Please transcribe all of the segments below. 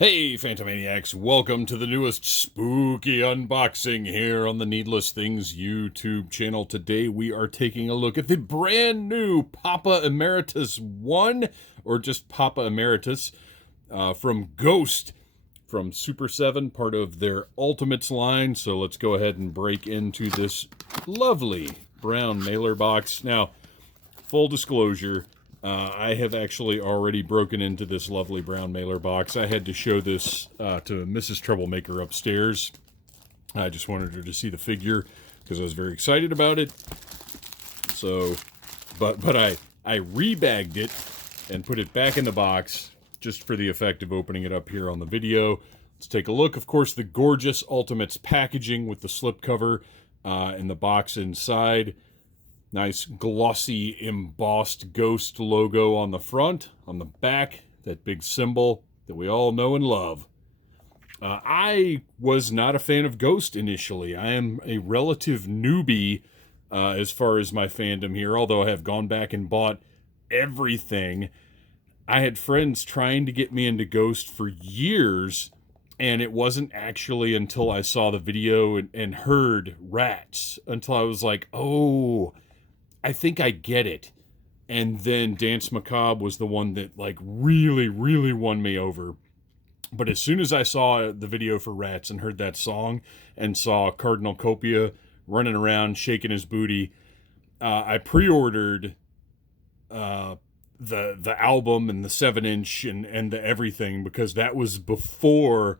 Hey, Phantomaniacs, welcome to the newest spooky unboxing here on the Needless Things YouTube channel. Today we are taking a look at the brand new Papa Emeritus I, or just Papa Emeritus, from Ghost, from Super 7, part of their Ultimates line. So let's go ahead and break into this lovely brown mailer box. Now, full disclosure, I have actually already broken into this lovely brown mailer box. I had to show this to Mrs. Troublemaker upstairs. I just wanted her to see the figure because I was very excited about it. So, but I rebagged it and put it back in the box just for the effect of opening it up here on the video. Let's take a look. Of course, the gorgeous Ultimates packaging with the slipcover and the box inside. Nice glossy embossed Ghost logo on the front. On the back, that big symbol that we all know and love. I was not a fan of Ghost initially. I am a relative newbie as far as my fandom here, although I have gone back and bought everything. I had friends trying to get me into Ghost for years, and it wasn't actually until I saw the video and heard Rats until I was like, oh, I think I get it. And then Dance Macabre was the one that like really won me over. But as soon as I saw the video for Rats and heard that song and saw Cardinal Copia running around shaking his booty, I pre-ordered the album and the 7-inch and the everything, because that was before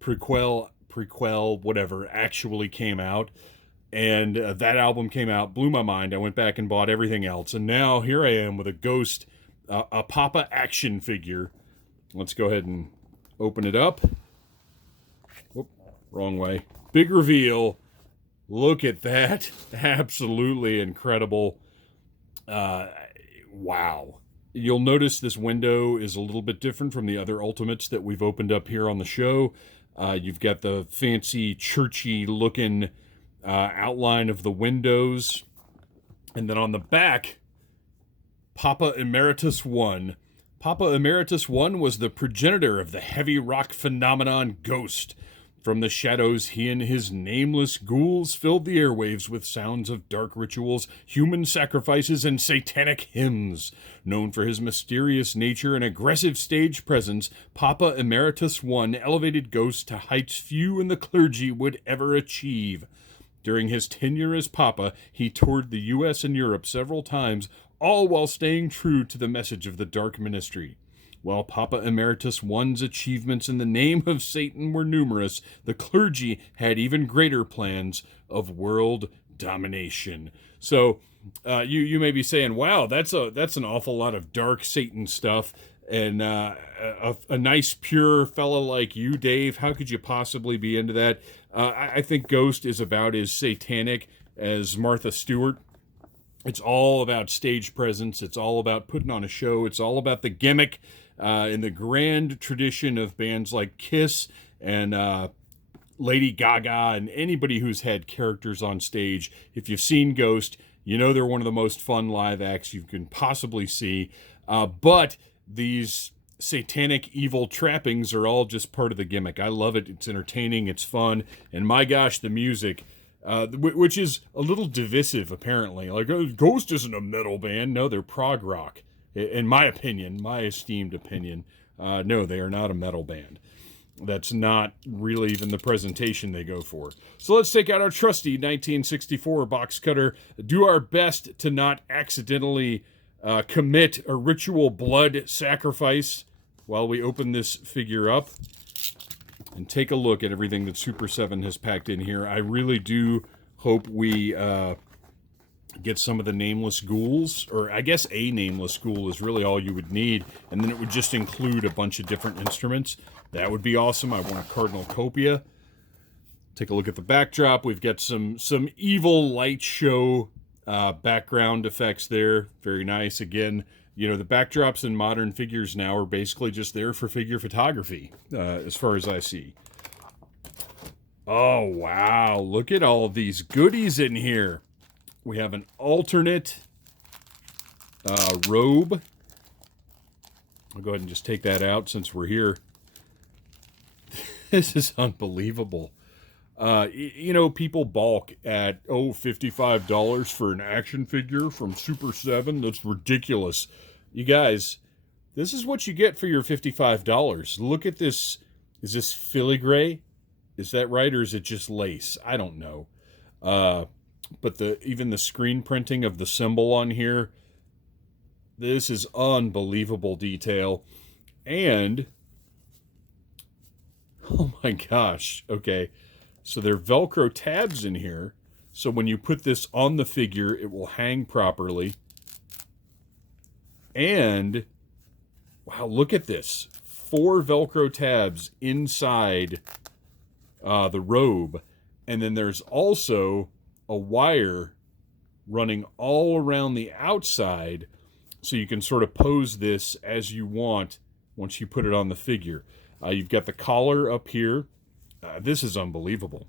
prequel whatever actually came out. And that album came out, blew my mind. I went back and bought everything else. And now here I am with a Ghost, a Papa action figure. Let's go ahead and open it up. Whoop, wrong way. Big reveal. Look at that. Absolutely incredible. Wow. You'll notice this window is a little bit different from the other Ultimates that we've opened up here on the show. You've got the fancy, churchy looking outline of the windows, and then on the back, Papa Emeritus I. Papa Emeritus I was the progenitor of the heavy rock phenomenon Ghost. From the shadows, he and his nameless ghouls filled the airwaves with sounds of dark rituals, human sacrifices, and satanic hymns. Known for his mysterious nature and aggressive stage presence, Papa Emeritus I elevated Ghost to heights few in the clergy would ever achieve. During his tenure as Papa, he toured the U.S. and Europe several times, all while staying true to the message of the Dark Ministry. While Papa Emeritus I's achievements in the name of Satan were numerous, the clergy had even greater plans of world domination. So, you may be saying, "Wow, that's an awful lot of dark Satan stuff." And a nice, pure fellow like you, Dave, how could you possibly be into that? I think Ghost is about as satanic as Martha Stewart. It's all about stage presence. It's all about putting on a show. It's all about the gimmick. In the grand tradition of bands like Kiss and Lady Gaga and anybody who's had characters on stage, if you've seen Ghost, you know they're one of the most fun live acts you can possibly see. But these satanic evil trappings are all just part of the gimmick. I love it. It's entertaining. It's fun. And my gosh, the music, which is a little divisive apparently. Like, Ghost isn't a metal band. No, they're prog rock. In my opinion, my esteemed opinion, no, they are not a metal band. That's not really even the presentation they go for. So let's take out our trusty 1964 box cutter, do our best to not accidentally commit a ritual blood sacrifice while we open this figure up, and take a look at everything that Super 7 has packed in here. I really do hope we get some of the nameless ghouls, or I guess a nameless ghoul is really all you would need, and then it would just include a bunch of different instruments. That would be awesome. I want a Cardinal Copia. Take a look at the backdrop. We've got some evil light show background effects there. Very nice. Again, you know, the backdrops in modern figures now are basically just there for figure photography, as far as I see. Oh, wow. Look at all of these goodies in here. We have an alternate robe. I'll go ahead and just take that out since we're here. This is unbelievable. You know, people balk at, $55 for an action figure from Super 7. That's ridiculous. You guys, this is what you get for your $55. Look at this. Is this filigree? Is that right, or is it just lace? I don't know. But even the screen printing of the symbol on here, this is unbelievable detail. And, oh my gosh, okay. So there are Velcro tabs in here. So when you put this on the figure, it will hang properly. And, wow, look at this. 4 Velcro tabs inside the robe. And then there's also a wire running all around the outside, so you can sort of pose this as you want once you put it on the figure. You've got the collar up here. This is unbelievable.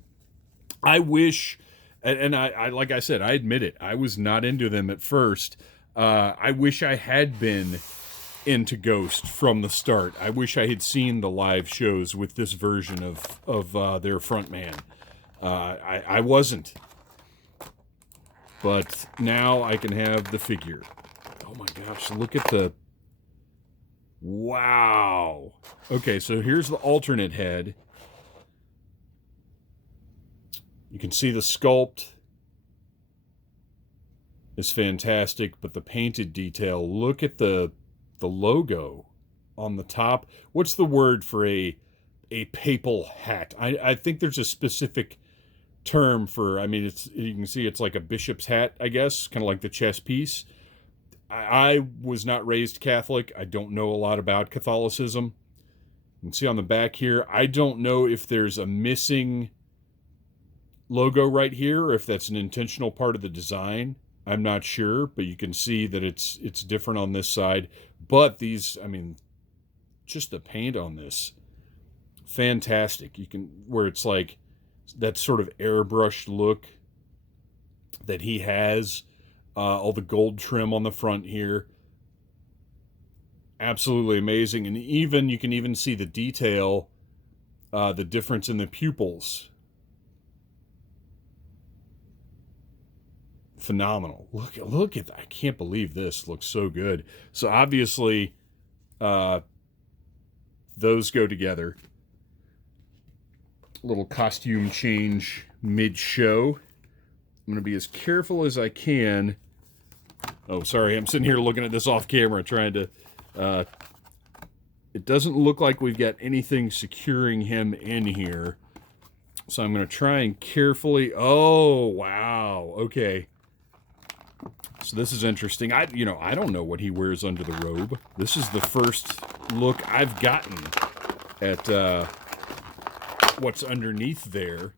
I wish, and I like I said, I admit it, I was not into them at first. I wish I had been into Ghost from the start. I wish I had seen the live shows with this version of their frontman. I wasn't. But now I can have the figure. Oh my gosh, look at the... Wow. Okay, so here's the alternate head. You can see the sculpt is fantastic, but the painted detail, look at the logo on the top. What's the word for a papal hat? I think there's a specific term for, I mean, you can see it's like a bishop's hat, I guess, kind of like the chess piece. I was not raised Catholic. I don't know a lot about Catholicism. You can see on the back here, I don't know if there's a missing logo right here, or if that's an intentional part of the design. I'm not sure, but you can see that it's different on this side. But these, I mean, just the paint on this, fantastic. You can, where it's like that sort of airbrushed look that he has, all the gold trim on the front here, absolutely amazing. And even you can even see the detail, the difference in the pupils. Phenomenal. Look at that. I can't believe this looks so good. So obviously those go together. Little costume change mid-show. I'm going to be as careful as I can. Oh, sorry, I'm sitting here looking at this off camera trying to... it doesn't look like we've got anything securing him in here. So I'm going to try and carefully... Oh, wow. Okay. So this is interesting. I don't know what he wears under the robe. This is the first look I've gotten at what's underneath there.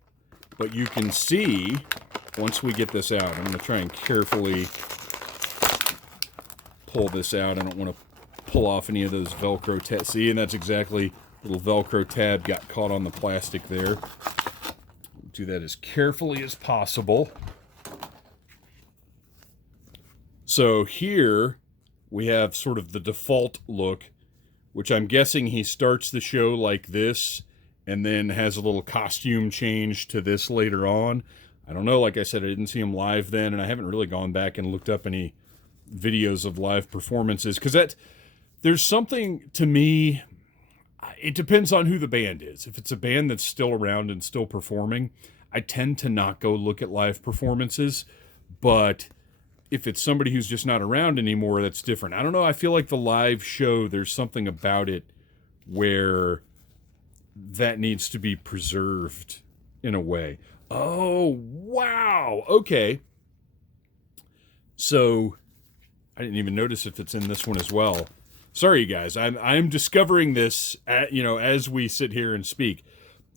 But you can see, once we get this out, I'm going to try and carefully pull this out. I don't want to pull off any of those Velcro tabs. See, and that's exactly, little Velcro tab got caught on the plastic there. Do that as carefully as possible. So here we have sort of the default look, which I'm guessing he starts the show like this and then has a little costume change to this later on. I don't know. Like I said, I didn't see him live then, and I haven't really gone back and looked up any videos of live performances, because there's something to me, it depends on who the band is. If it's a band that's still around and still performing, I tend to not go look at live performances. But if it's somebody who's just not around anymore, that's different. I don't know. I feel like the live show, there's something about it where that needs to be preserved in a way. Oh, wow. Okay. So I didn't even notice if it's in this one as well. Sorry, you guys. I'm discovering this as we sit here and speak.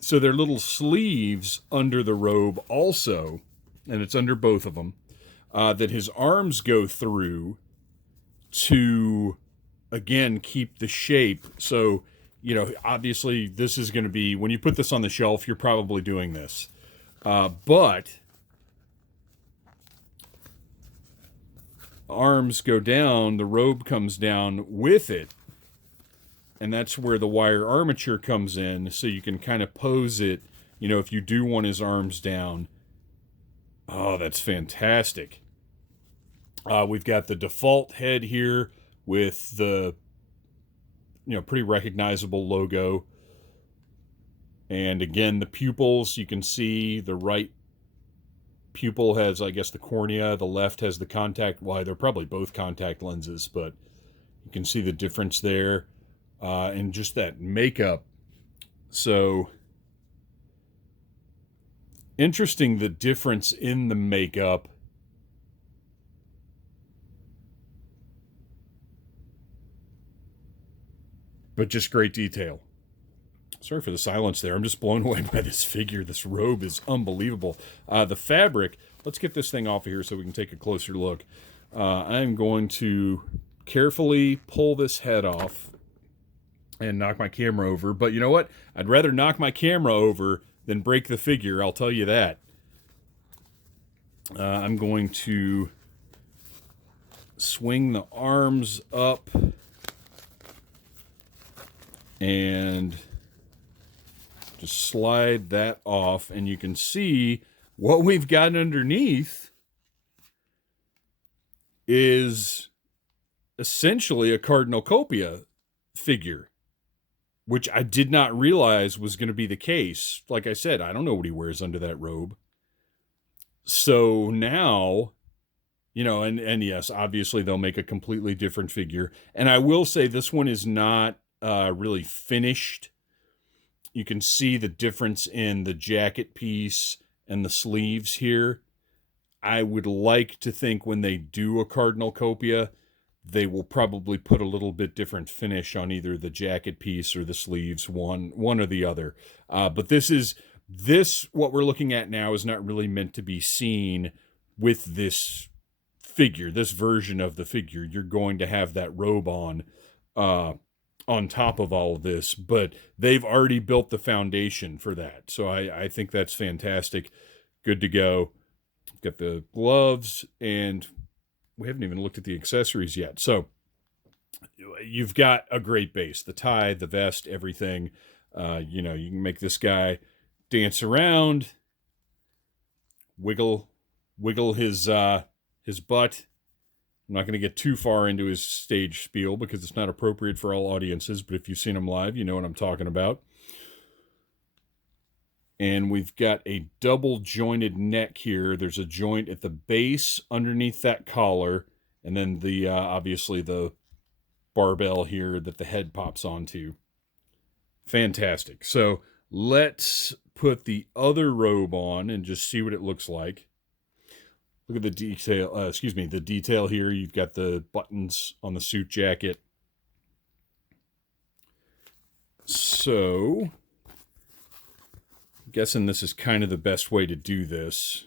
So there are little sleeves under the robe also, and it's under both of them, that his arms go through to, again, keep the shape. So, obviously this is going to be, when you put this on the shelf, you're probably doing this. But arms go down, the robe comes down with it. and that's where the wire armature comes in, so you can kind of pose it, you know, if you do want his arms down. Oh, that's fantastic. We've got the default head here with the, you know, pretty recognizable logo. And again, the pupils, you can see the right pupil has, I guess, the cornea. The left has the contact. Well, they're probably both contact lenses, but you can see the difference there. And just that makeup. So interesting, the difference in the makeup. But just great detail. Sorry for the silence there. I'm just blown away by this figure. This robe is unbelievable. The fabric, let's get this thing off of here so we can take a closer look. I'm going to carefully pull this head off and knock my camera over. But you know what? I'd rather knock my camera over than break the figure, I'll tell you that. I'm going to swing the arms up and just slide that off, and you can see what we've got underneath is essentially a Cardinalcopia figure, which I did not realize was going to be the case. Like I said, I don't know what he wears under that robe. So now, you know, and yes, obviously they'll make a completely different figure. And I will say this one is not really finished. You can see the difference in the jacket piece and the sleeves here. I would like to think when they do a Cardinalcopia, they will probably put a little bit different finish on either the jacket piece or the sleeves, one or the other. But this, what we're looking at now is not really meant to be seen with this figure, this version of the figure. You're going to have that robe on top of all of this, but they've already built the foundation for that. So I think that's fantastic. Good to go. Got the gloves, and we haven't even looked at the accessories yet. So you've got a great base, the tie, the vest, everything. You know, you can make this guy dance around, wiggle his butt. I'm not going to get too far into his stage spiel because it's not appropriate for all audiences, but if you've seen him live, you know what I'm talking about. And we've got a double jointed neck here. There's a joint at the base underneath that collar, and then the obviously the barbell here that the head pops onto. Fantastic. So let's put the other robe on and just see what it looks like. Look at the detail, the detail here. You've got the buttons on the suit jacket. So, I'm guessing this is kind of the best way to do this.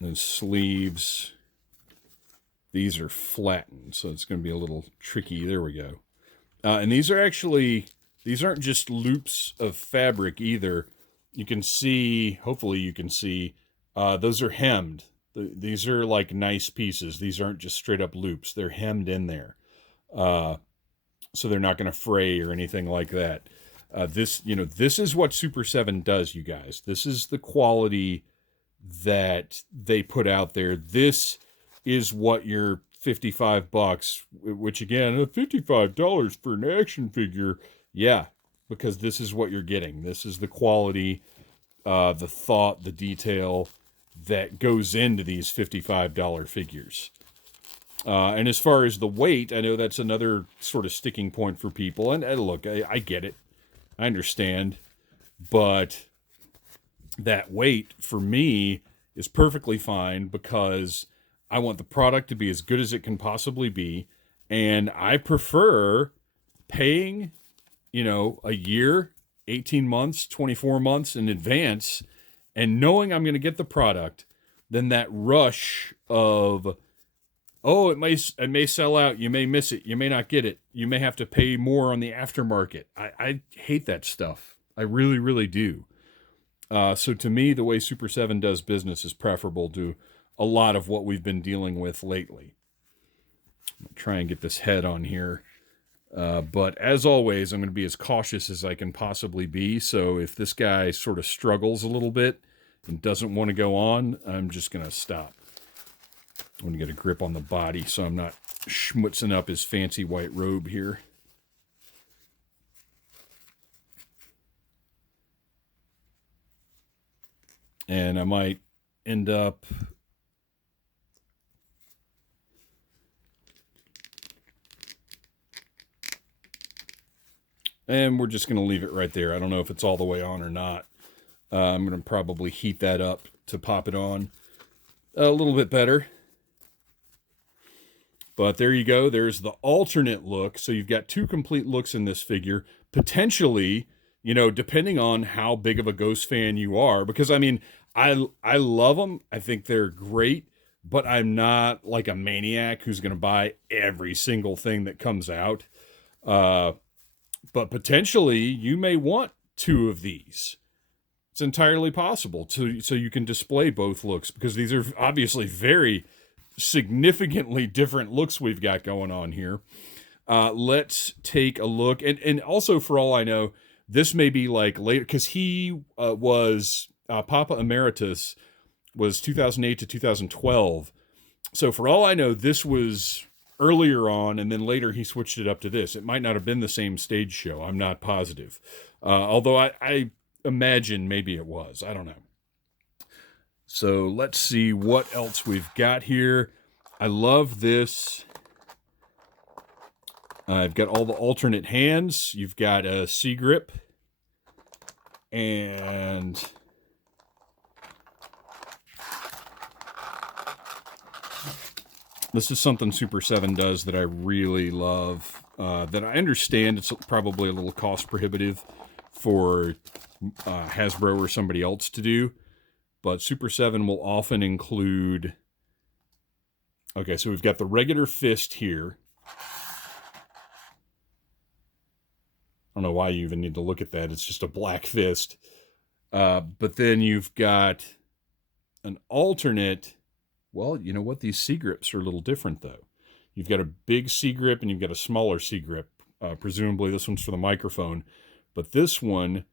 The sleeves, these are flattened, so it's going to be a little tricky. There we go. And these aren't just loops of fabric either. You can see, hopefully you can see, those are hemmed. These are like nice pieces. These aren't just straight up loops. They're hemmed in there. So they're not going to fray or anything like that. This is what Super 7 does, you guys. This is the quality that they put out there. This is what your $55, which again, $55 for an action figure. Yeah, because this is what you're getting. This is the quality, the thought, the detail that goes into these $55 figures. And as far as the weight, I know that's another sort of sticking point for people. And look, I get it. I understand. But that weight, for me, is perfectly fine because I want the product to be as good as it can possibly be. And I prefer paying, a year, 18 months, 24 months in advance, and knowing I'm going to get the product, than that rush of, oh, it may sell out, you may miss it, you may not get it, you may have to pay more on the aftermarket. I hate that stuff. I really, really do. So to me, the way Super 7 does business is preferable to a lot of what we've been dealing with lately. I'm going to try and get this head on here. But as always, I'm going to be as cautious as I can possibly be. So if this guy sort of struggles a little bit and doesn't want to go on, I'm just going to stop. I'm going to get a grip on the body so I'm not schmutzing up his fancy white robe here. And I might end up... And we're just going to leave it right there. I don't know if it's all the way on or not. I'm going to probably heat that up to pop it on a little bit better. But there you go. There's the alternate look. So you've got two complete looks in this figure. Potentially, you know, depending on how big of a Ghost fan you are. Because, I mean, I love them. I think they're great. But I'm not like a maniac who's going to buy every single thing that comes out. But potentially, you may want two of these. It's entirely possible, so you can display both looks, because these are obviously very significantly different looks we've got going on here. Let's take a look. And also, for all I know, this may be like later, because he was, Papa Emeritus was 2008 to 2012. So for all I know, this was earlier on, and then later he switched it up to this. It might not have been the same stage show. I'm not positive. Although I imagine maybe it was. I don't know. So let's see what else we've got here. I love this. I've got all the alternate hands. You've got a C-grip. And... this is something Super 7 does that I really love, that I understand it's probably a little cost prohibitive for Hasbro or somebody else to do, but Super 7 will often include... okay, so we've got the regular fist here. I don't know why you even need to look at that. It's just a black fist. But then you've got an alternate... well, you know what? These C-grips are a little different, though. You've got a big C-grip and you've got a smaller C-grip. Presumably this one's for the microphone. But this one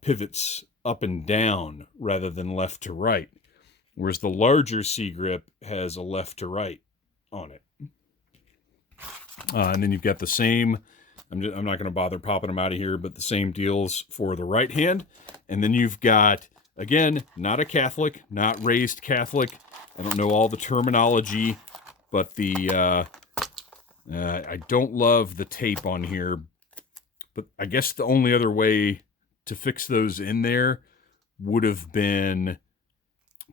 pivots up and down rather than left to right. Whereas the larger C-grip has a left to right on it. And then you've got the same... I'm not going to bother popping them out of here, but the same deals for the right hand. And then you've got... again, not a Catholic, not raised Catholic. I don't know all the terminology, but I don't love the tape on here. But I guess the only other way to fix those in there would have been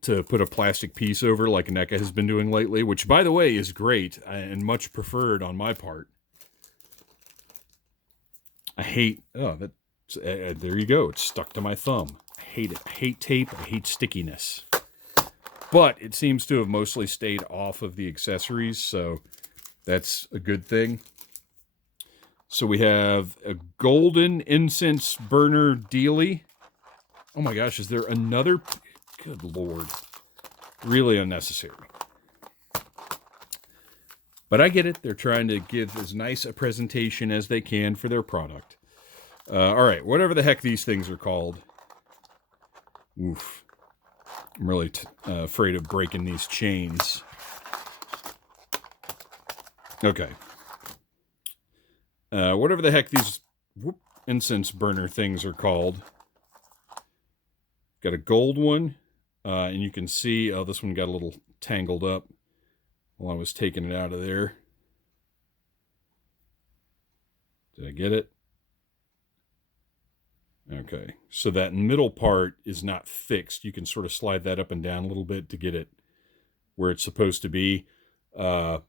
to put a plastic piece over, like NECA has been doing lately, which, by the way, is great and much preferred on my part. I hate... oh, there you go. It's stuck to my thumb. I hate it. I hate tape. I hate stickiness. But it seems to have mostly stayed off of the accessories, so that's a good thing. So we have a golden incense burner dealie. Oh my gosh, is there another? Good Lord. Really unnecessary. But I get it. They're trying to give as nice a presentation as they can for their product. All right, whatever the heck these things are called. Oof. I'm really afraid of breaking these chains. Okay. Whatever the heck these incense burner things are called. Got a gold one. And you can see, oh, this one got a little tangled up while I was taking it out of there. Did I get it? Okay, so that middle part is not fixed. You can sort of slide that up and down a little bit to get it where it's supposed to be. But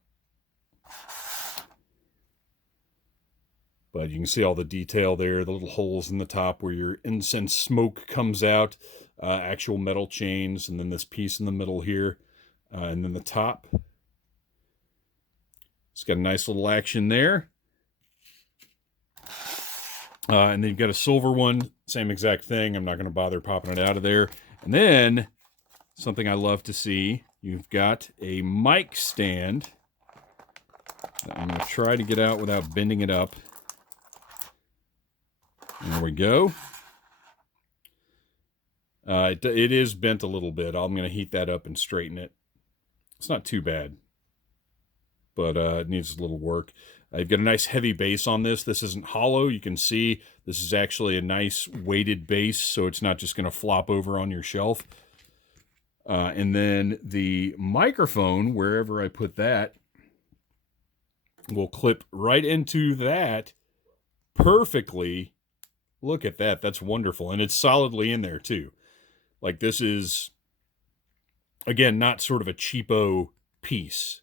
you can see all the detail there, the little holes in the top where your incense smoke comes out, actual metal chains, and then this piece in the middle here, and then the top. It's got a nice little action there. And then you've got a silver one, same exact thing. I'm not going to bother popping it out of there. And then, something I love to see, you've got a mic stand I'm going to try to get out without bending it up. There we go. It is bent a little bit. I'm going to heat that up and straighten it. It's not too bad, but it needs a little work. I've got a nice heavy base on this. This isn't hollow. You can see this is actually a nice weighted base, so it's not just going to flop over on your shelf. And then the microphone, wherever I put that, will clip right into that perfectly. Look at that. That's wonderful. And it's solidly in there, too. Like, this is, again, not sort of a cheapo piece.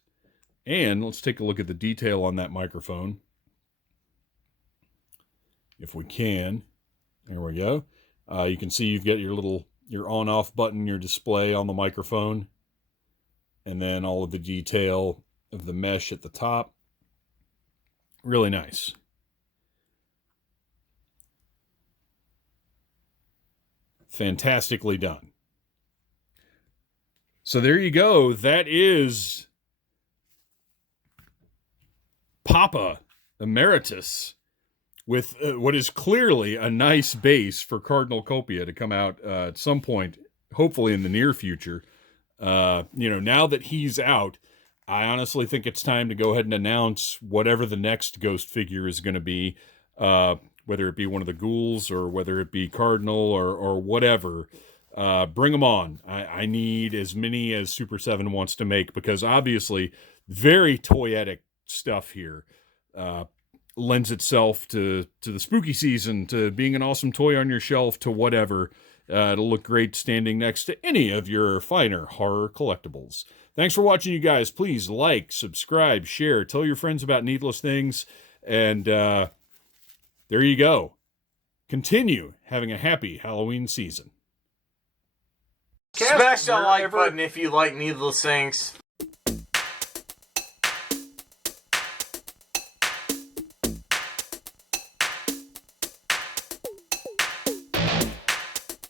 And let's take a look at the detail on that microphone. If we can. There we go. You can see you've got your on-off button, your display on the microphone. And then all of the detail of the mesh at the top. Really nice. Fantastically done. So there you go. That is Papa Emeritus with what is clearly a nice base for Cardinal Copia to come out at some point, hopefully in the near future. Now that he's out, I honestly think it's time to go ahead and announce whatever the next Ghost figure is going to be, whether it be one of the ghouls or whether it be Cardinal or whatever. Bring them on. I need as many as Super 7 wants to make, because obviously very toyetic stuff here lends itself to the spooky season, to being an awesome toy on your shelf, to whatever. It'll look great standing next to any of your finer horror collectibles. Thanks for watching, you guys. Please like, subscribe, share, tell your friends about Needless Things, and there you go. Continue having a happy Halloween season. Smash that like button if you like Needless Things.